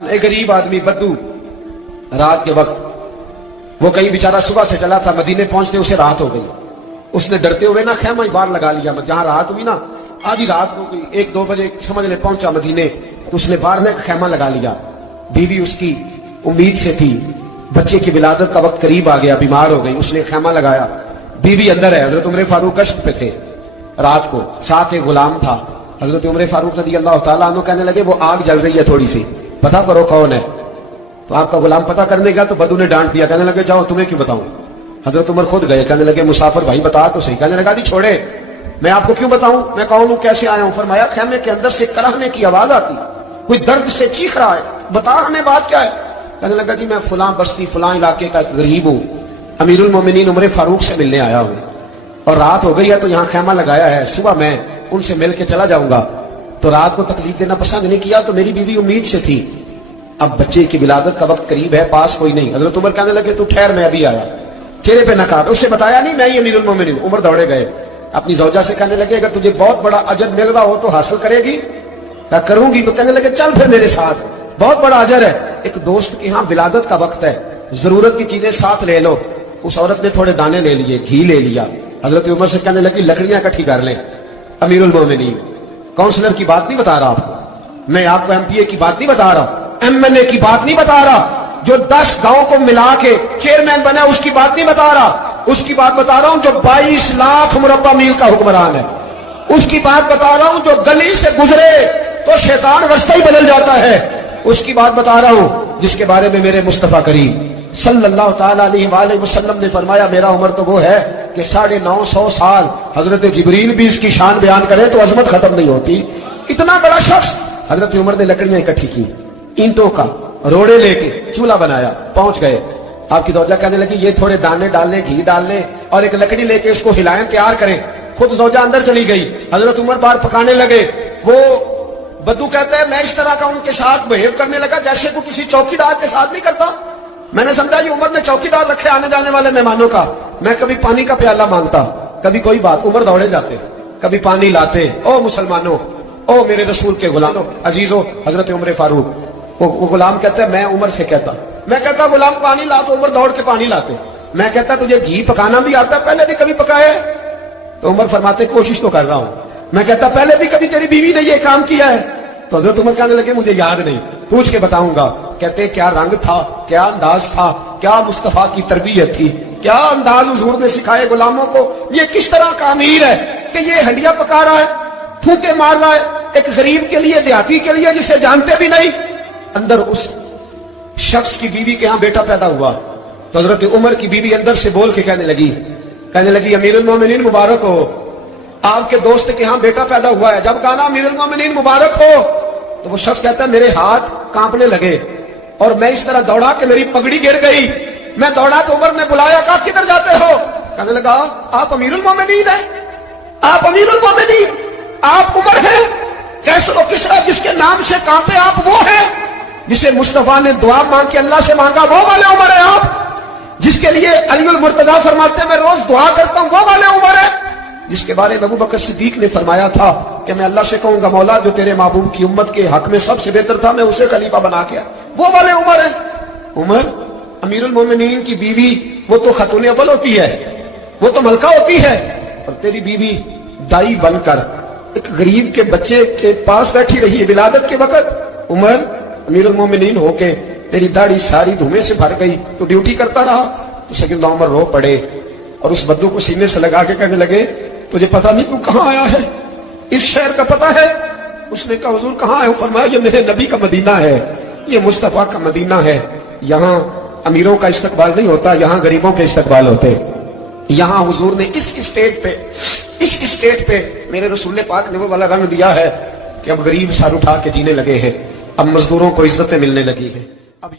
ایک غریب آدمی بدو رات کے وقت وہ کہیں بیچارہ صبح سے چلا تھا، مدینے پہنچتے اسے رات ہو گئی. اس نے ڈرتے ہوئے نا خیمہ باہر لگا لیا. جہاں رات ہوئی نا آدھی رات ہو گئی، 1-2 بجے سمجھ لے پہنچا مدینے، تو اس نے باہر نے خیمہ لگا لیا. بیوی اس کی امید سے تھی، بچے کی ولادت کا وقت قریب آ گیا، بیمار ہو گئی، اس نے خیمہ لگایا. بیوی اندر ہے، حضرت عمر فاروق گشت پہ تھے رات کو، ساتھ ایک غلام تھا. حضرت عمر فاروق رضی اللہ تعالیٰ عنہ کہنے لگے وہ آگ جل رہی ہے تھوڑی سی، پتا کرو کون ہے. تو آپ کا غلام پتا کرنے گیا تو بدو نے ڈانٹ دیا، کہنے لگے جاؤ تمہیں کیوں بتاؤں. حضرت عمر خود گئے، کہنے لگے مسافر بھائی بتا تو صحیح. کہنے لگا دی چھوڑے، میں آپ کو کیوں بتاؤں، میں کون ہوں، کیسے آیا ہوں. فرمایا خیمے کے اندر سے کراہنے کی آواز آتی، کوئی درد سے چیخ رہا ہے، بتا ہمیں بات کیا ہے. کہنے لگا کہ میں فلاں بستی فلاں علاقے کا ایک غریب ہوں، امیر المومنین عمر فاروق سے ملنے آیا ہوں، اور رات ہو گئی ہے تو یہاں خیمہ لگایا ہے، صبح میں ان سے مل کے چلا جاؤں گا. تو رات کو تکلیف دینا پسند نہیں کیا، تو میری بیوی امید سے تھی، اب بچے کی ولادت کا وقت قریب ہے، پاس کوئی نہیں. حضرت عمر کہنے لگے تو ٹھہر میں ابھی آیا. چہرے پہ نہ کاٹ، اس سے بتایا نہیں میں ہی امیر المومنین. عمر دوڑے گئے، اپنی زوجہ سے کہنے لگے اگر تجھے بہت بڑا اجر مل رہا ہو تو حاصل کرے گی. میں کروں گی. تو کہنے لگے چل پھر میرے ساتھ، بہت بڑا اجر ہے. ایک دوست کے ہاں ولادت کا وقت ہے، ضرورت کی چیزیں ساتھ لے لو. اس عورت نے تھوڑے دانے لے لیے، گھی لے لیا. حضرت عمر سے کہنے لگی لکڑیاں اکٹھی کر لیں. امیر المومنین کاؤنسلر کی بات نہیں بتا رہا آپ کو، میں آپ کو MP A کی بات نہیں بتا رہا، MLA کی بات نہیں بتا رہا، جو 10 گاؤں کو ملا کے چیئرمین بنا اس کی بات نہیں بتا رہا. اس کی بات بتا رہا ہوں جو 22 لاکھ مربع میل کا حکمران ہے. اس کی بات بتا رہا ہوں جو گلی سے گزرے تو شیطان رستہ ہی بدل جاتا ہے. اس کی بات بتا رہا ہوں جس کے بارے میں میرے مصطفیٰ کریم صلی اللہ تعالی علیہ وآلہ وسلم نے فرمایا میرا عمر تو وہ ہے کہ 950 سال حضرت جبریل بھی اس کی شان بیان کرے تو عظمت ختم نہیں ہوتی. اتنا بڑا شخص. حضرت عمر نے لکڑیاں اکٹھی کی، اینٹوں کا روڑے لے کے چولہا بنایا، پہنچ گئے. آپ کی زوجہ کہنے لگی یہ تھوڑے دانے ڈالنے، گھی ڈالنے اور ایک لکڑی لے کے اس کو ہلائیں، تیار کریں. خود زوجہ اندر چلی گئی. حضرت عمر باہر پکانے لگے. وہ بدو کہتے ہیں میں اس طرح کا ان کے ساتھ بہیو کرنے لگا جیسے وہ کسی چوکیدار کے ساتھ نہیں کرتا. میں نے سمجھا یہ عمر نے چوکیدار رکھے آنے جانے والے مہمانوں کا. میں کبھی پانی کا پیالہ مانگتا، کبھی کوئی بات، عمر دوڑے جاتے، کبھی پانی لاتے. او مسلمانوں، او میرے رسول کے غلاموں، عزیزوں، حضرت عمر فاروق. وہ غلام کہتا ہے میں عمر سے کہتا، میں کہتا غلام پانی لا تو عمر دوڑ کے پانی لاتے. میں کہتا تجھے گھی پکانا بھی آتا ہے، پہلے بھی کبھی پکایا ہے؟ تو عمر فرماتے کوشش تو کر رہا ہوں. میں کہتا پہلے بھی کبھی تیری بیوی نے یہ کام کیا ہے؟ تو حضرت عمر کہنے لگے مجھے یاد نہیں، پوچھ کے بتاؤں گا. کہتے کیا رنگ تھا، کیا انداز تھا، کیا مصطفیٰ کی تربیت تھی، کیا انداز حضور نے سکھائے غلاموں کو. یہ کس طرح کا امیر ہے کہ یہ ہڈیاں پکا رہا ہے، پھونکے مار رہا ہے ایک غریب کے لیے، دیہاتی کے لیے جسے جانتے بھی نہیں. اندر اس شخص کی بیوی کے ہاں بیٹا پیدا ہوا تو حضرت عمر کی بیوی اندر سے بول کے کہنے لگی امیر المومنین مبارک ہو، آپ کے دوست کے ہاں بیٹا پیدا ہوا ہے. جب کہا نا امیر المومنین مبارک ہو تو وہ شخص کہتا ہے میرے ہاتھ کانپنے لگے اور میں اس طرح دوڑا کہ میری پگڑی گر گئی. میں دوڑا تو عمر نے بلایا، کہا کدھر جاتے ہو؟ کہنے لگا آپ امیر المومنین ہیں، آپ امیر المومنین، آپ عمر ہیں. کیسے و کس طرح جس کے نام سے کانپے آپ وہ ہیں، جسے مصطفیٰ نے دعا مانگ کے اللہ سے مانگا وہ والے عمر ہیں آپ، جس کے لیے علی المرتضیٰ فرماتے ہیں میں روز دعا کرتا ہوں وہ والے عمر ہیں، جس کے بارے میں ابو بکر صدیق نے فرمایا تھا کہ میں اللہ سے کہوں گا مولا جو تیرے محبوب کی امت کے حق میں سب سے بہتر تھا میں اسے خلیفہ بنا کے وہ والے عمر ہیں. عمر امیر المومنین کی بیوی وہ تو خاتون اول ہوتی ہے، وہ تو ملکہ ہوتی ہے، اور تیری بیوی دائی بن کر ایک غریب کے بچے کے پاس بیٹھی رہی ہے ولادت کے وقت. عمر امیر المومنین ہو کے تیری داڑھی ساری دھومے سے بھر گئی تو ڈیوٹی کرتا رہا. تو سیدنا عمر رو پڑے اور اس بدو کو سینے سے لگا کے کہنے لگے تجھے پتا نہیں تو کہاں آیا ہے، اس شہر کا پتا ہے؟ اس نے کہا حضور کہاں ہے؟ فرمایا یہ میرے نبی کا مدینہ ہے، یہ مصطفیٰ کا مدینہ ہے. یہاں امیروں کا استقبال نہیں ہوتا، یہاں غریبوں کے استقبال ہوتے. یہاں حضور نے اس اسٹیٹ پہ میرے رسول پاک نے وہ والا رنگ دیا ہے کہ اب غریب سر اٹھا کے جینے لگے ہیں، اب مزدوروں کو عزتیں ملنے لگی ہیں. اب